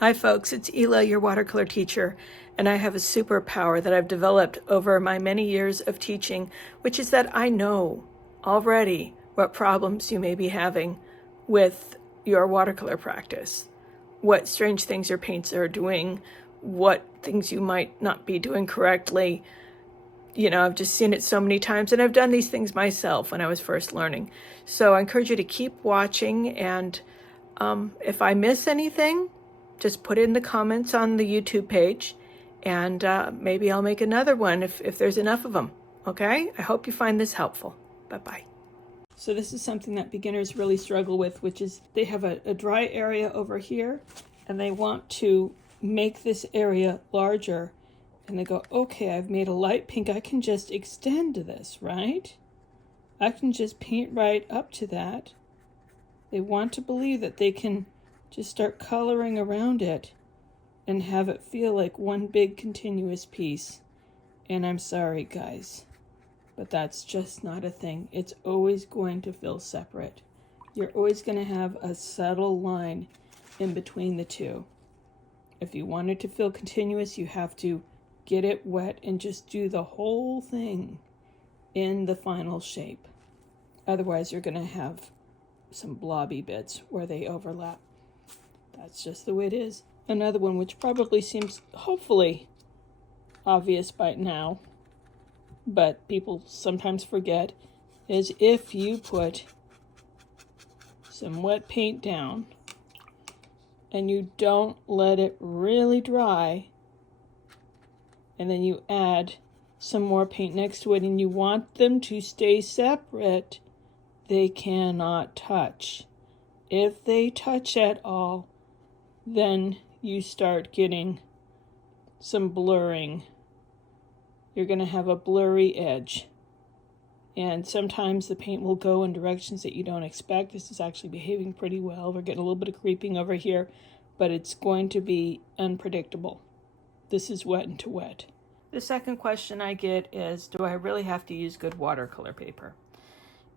Hi folks, it's Ela, your watercolor teacher, and I have a superpower that I've developed over my many years of teaching, which is that I know already what problems you may be having with your watercolor practice, what strange things your paints are doing, what things you might not be doing correctly. You know, I've just seen it so many times, and I've done these things myself when I was first learning. So I encourage you to keep watching, and if I miss anything, just put it in the comments on the YouTube page, and maybe I'll make another one if there's enough of them. Okay? I hope you find this helpful. Bye-bye. So this is something that beginners really struggle with, which is they have a dry area over here, and they want to make this area larger. And they go, okay, I've made a light pink. I can just extend to this, right? I can just paint right up to that. They want to believe that they can just start coloring around it and have it feel like one big continuous piece. And I'm sorry, guys, but that's just not a thing. It's always going to feel separate. You're always going to have a subtle line in between the two. If you want it to feel continuous, you have to get it wet and just do the whole thing in the final shape. Otherwise, you're going to have some blobby bits where they overlap. That's just the way it is. Another one, which probably seems hopefully obvious by now, but people sometimes forget, is if you put some wet paint down and you don't let it really dry, and then you add some more paint next to it and you want them to stay separate, they cannot touch. If they touch at all, then you start getting some blurring. You're going to have a blurry edge. And sometimes the paint will go in directions that you don't expect. This is actually behaving pretty well. We're getting a little bit of creeping over here, but it's going to be unpredictable. This is wet into wet. The second question I get is, do I really have to use good watercolor paper?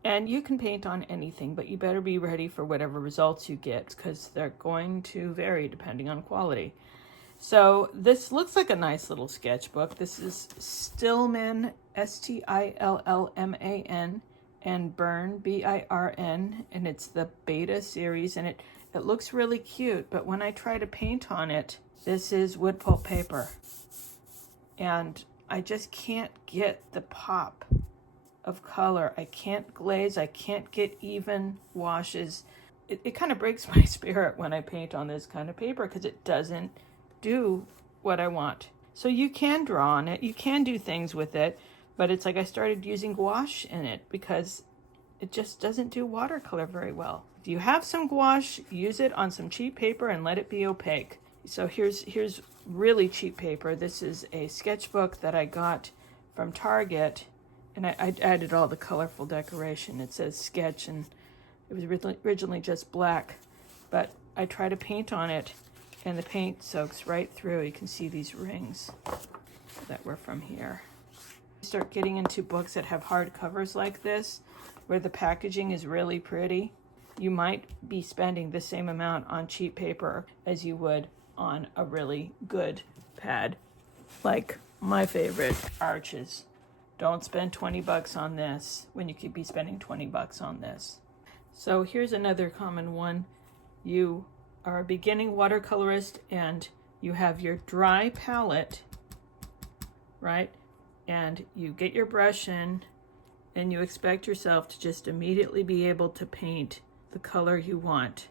And you can paint on anything, but you better be ready for whatever results you get, because they're going to vary depending on quality. So this looks like a nice little sketchbook. This is Stillman, Stillman, and Burn, Birn, and it's the beta series, and it looks really cute, but when I try to paint on it, this is wood pulp paper, and I just can't get the pop of color. I can't glaze, I can't get even washes. It kind of breaks my spirit when I paint on this kind of paper because it doesn't do what I want. So you can draw on it, you can do things with it, but it's like I started using gouache in it because it just doesn't do watercolor very well. If you have some gouache, use it on some cheap paper and let it be opaque. So here's really cheap paper. This is a sketchbook that I got from Target, and I added all the colorful decoration. It says sketch, and it was originally just black, but I try to paint on it, and the paint soaks right through. You can see these rings that were from here. Start getting into books that have hard covers like this, where the packaging is really pretty. You might be spending the same amount on cheap paper as you would on a really good pad, like my favorite, Arches. Don't spend 20 bucks on this when you could be spending 20 bucks on this. So here's another common one. You are a beginning watercolorist and you have your dry palette, right? And you get your brush in and you expect yourself to just immediately be able to paint the color you want.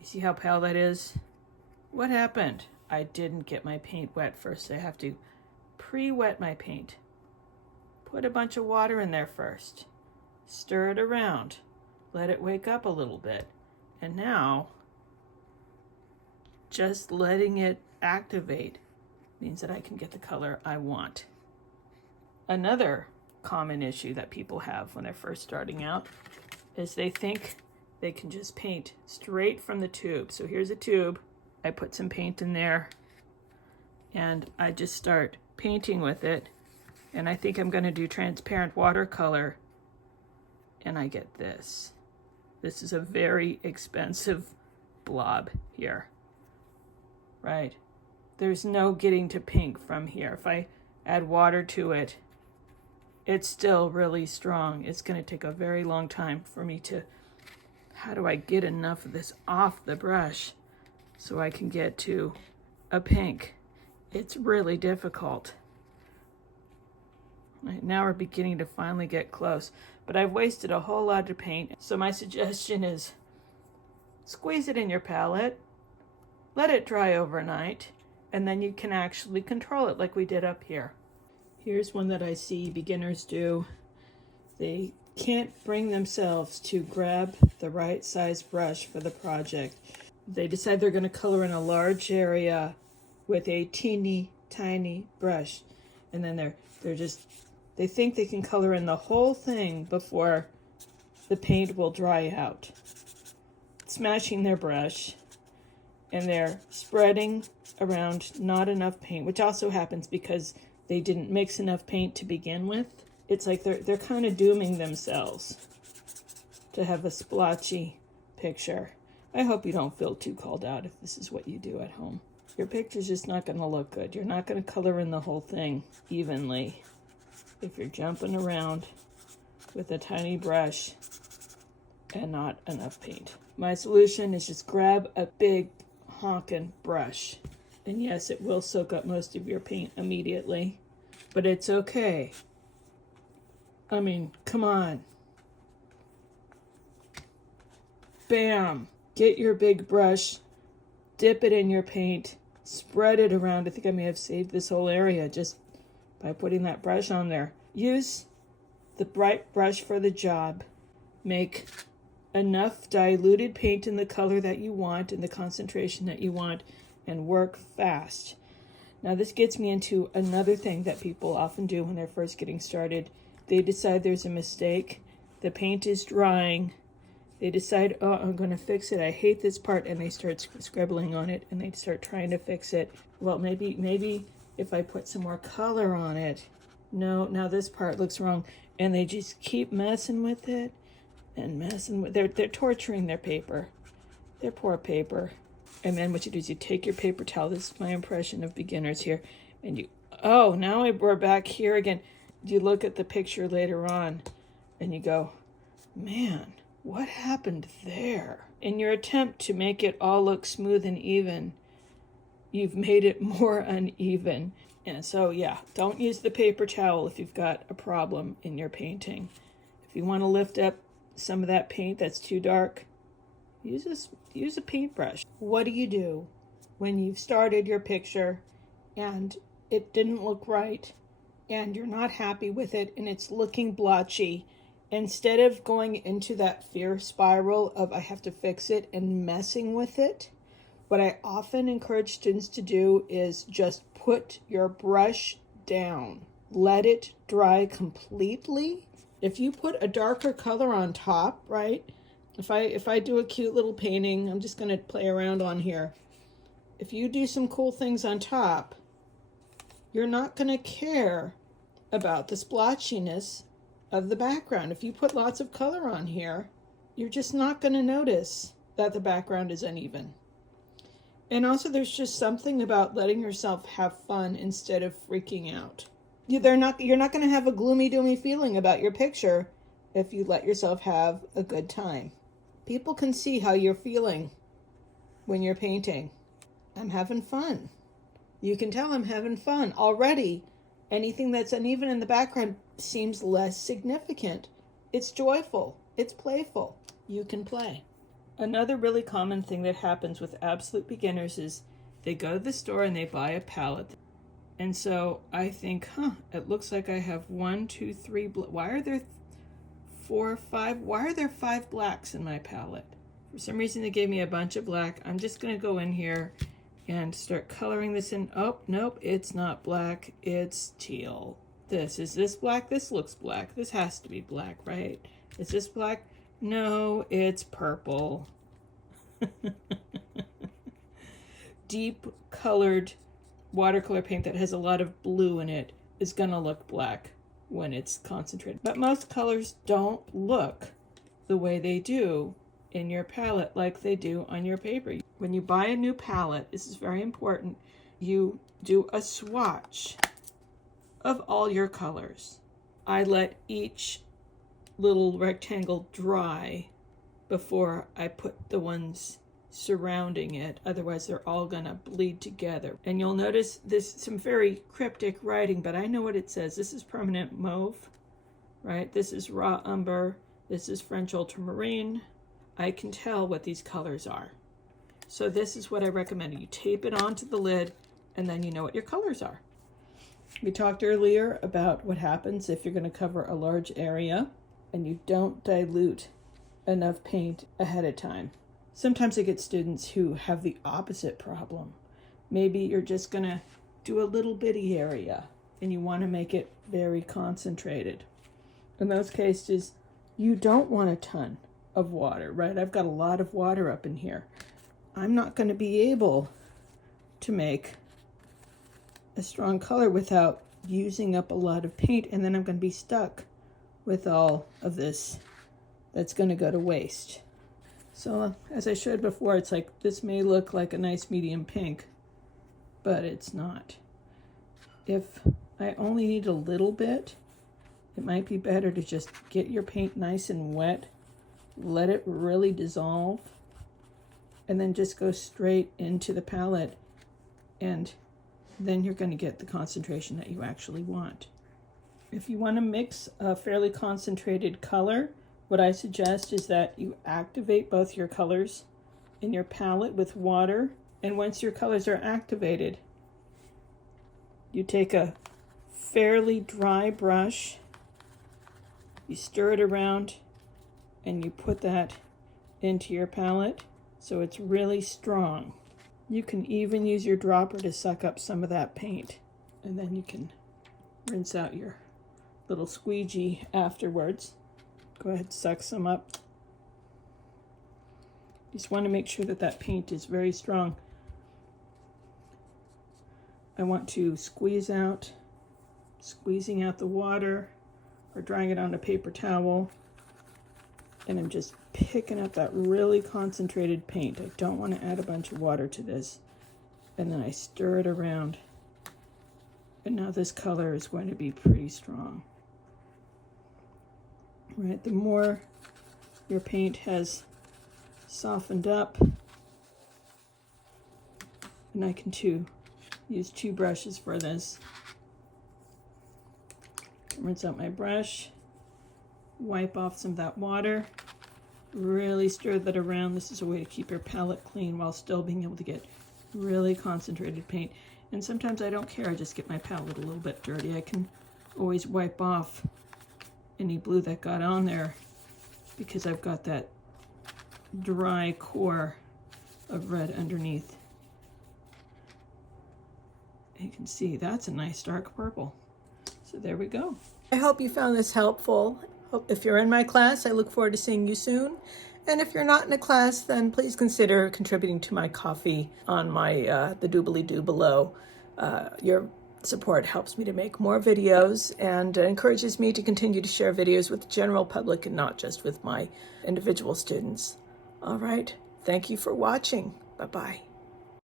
You see how pale that is? What happened? I didn't get my paint wet first. I have to pre-wet my paint. Put a bunch of water in there first. Stir it around. Let it wake up a little bit. And now, just letting it activate means that I can get the color I want. Another common issue that people have when they're first starting out is they think they can just paint straight from the tube. So here's a tube. I put some paint in there and I just start painting with it. And I think I'm going to do transparent watercolor, and I get this. This is a very expensive blob here. right? There's no getting to pink from here. If I add water to it, it's still really strong. It's going to take a very long time for me to, how do I get enough of this off the brush so I can get to a pink? It's really difficult. Right, now we're beginning to finally get close, but I've wasted a whole lot of paint. So my suggestion is squeeze it in your palette, let it dry overnight, and then you can actually control it like we did up here. Here's one that I see beginners do. They can't bring themselves to grab the right size brush for the project. They decide they're going to color in a large area with a teeny tiny brush, and then they think they can color in the whole thing before the paint will dry out. Smashing their brush, and they're spreading around not enough paint, which also happens because they didn't mix enough paint to begin with. It's like they're kind of dooming themselves to have a splotchy picture. I hope you don't feel too called out if this is what you do at home. Your picture's just not going to look good. You're not going to color in the whole thing evenly if you're jumping around with a tiny brush and not enough paint. My solution is just grab a big honkin' brush. And yes, it will soak up most of your paint immediately, but it's okay. I mean, come on. Bam! Get your big brush, dip it in your paint, spread it around. I think I may have saved this whole area just by putting that brush on there. Use the right brush for the job. Make enough diluted paint in the color that you want and the concentration that you want, and work fast. Now this gets me into another thing that people often do when they're first getting started. They decide there's a mistake. The paint is drying. They decide, oh, I'm going to fix it. I hate this part. And they start scribbling on it and they start trying to fix it. Well, maybe if I put some more color on it. No, now this part looks wrong. And they just keep messing with it and messing with it. They're torturing their paper. Their poor paper. And then what you do is you take your paper towel. This is my impression of beginners here. And you, oh, now we're back here again. You look at the picture later on and you go, man, what happened there? In your attempt to make it all look smooth and even, you've made it more uneven. And so, yeah, don't use the paper towel if you've got a problem in your painting. If you want to lift up some of that paint that's too dark, use a paintbrush. What do you do when you've started your picture and it didn't look right and you're not happy with it and it's looking blotchy? Instead of going into that fear spiral of I have to fix it and messing with it, what I often encourage students to do is just put your brush down. Let it dry completely. If you put a darker color on top, right? If I do a cute little painting, I'm just going to play around on here. If you do some cool things on top, you're not going to care about the splotchiness of the background. If you put lots of color on here, you're just not going to notice that the background is uneven. And also there's just something about letting yourself have fun instead of freaking out. You're not going to have a gloomy doomy feeling about your picture if you let yourself have a good time. People can see how you're feeling when you're painting. I'm having fun. You can tell I'm having fun. Already, anything that's uneven in the background seems less significant. It's joyful. It's playful. You can play. Another really common thing that happens with absolute beginners is they go to the store and they buy a palette. And so I think, it looks like I have 1, 2, 3, why are there 4, 5, why are there 5 blacks in my palette? For some reason they gave me a bunch of black. I'm just gonna go in here and start coloring this in. Oh, nope, it's not black, it's teal. Is this black? This looks black. This has to be black, right? Is this black? No, it's purple. Deep colored watercolor paint that has a lot of blue in it is gonna look black when it's concentrated. But most colors don't look the way they do in your palette like they do on your paper. When you buy a new palette, this is very important, you do a swatch of all your colors. I let each little rectangle dry before I put the ones surrounding it, otherwise they're all gonna bleed together. And you'll notice this some very cryptic writing, but I know what it says. This is permanent mauve, right? This is raw umber, this is French ultramarine. I can tell what these colors are. So this is what I recommend. You tape it onto the lid and then you know what your colors are. We talked earlier about what happens if you're going to cover a large area and you don't dilute enough paint ahead of time. Sometimes I get students who have the opposite problem. Maybe you're just going to do a little bitty area and you want to make it very concentrated. In those cases, you don't want a ton of water, right? I've got a lot of water up in here. I'm not going to be able to make a strong color without using up a lot of paint, and then I'm going to be stuck with all of this that's going to go to waste. So as I showed before, it's like this may look like a nice medium pink, but it's not. If I only need a little bit, it might be better to just get your paint nice and wet, let it really dissolve, and then just go straight into the palette, and then you're going to get the concentration that you actually want. If you want to mix a fairly concentrated color, what I suggest is that you activate both your colors in your palette with water, and once your colors are activated, you take a fairly dry brush, you stir it around, and you put that into your palette so it's really strong. You can even use your dropper to suck up some of that paint, and then you can rinse out your little squeegee afterwards. Go ahead, suck some up. Just want to make sure that that paint is very strong. I want to squeezing out the water or drying it on a paper towel, and I'm just picking up that really concentrated paint. I don't want to add a bunch of water to this. And then I stir it around. And now this color is going to be pretty strong. Right, the more your paint has softened up, and I can use two brushes for this. Rinse out my brush, wipe off some of that water, really stir that around. This is a way to keep your palette clean while still being able to get really concentrated paint. And sometimes I don't care, I just get my palette a little bit dirty. I can always wipe off any blue that got on there because I've got that dry core of red underneath. You can see that's a nice dark purple. So there we go. I hope you found this helpful. If you're in my class, I look forward to seeing you soon. And if you're not in a class, then please consider contributing to my coffee on my the doobly-doo below. Your support helps me to make more videos and encourages me to continue to share videos with the general public and not just with my individual students. All right, thank you for watching. Bye-bye.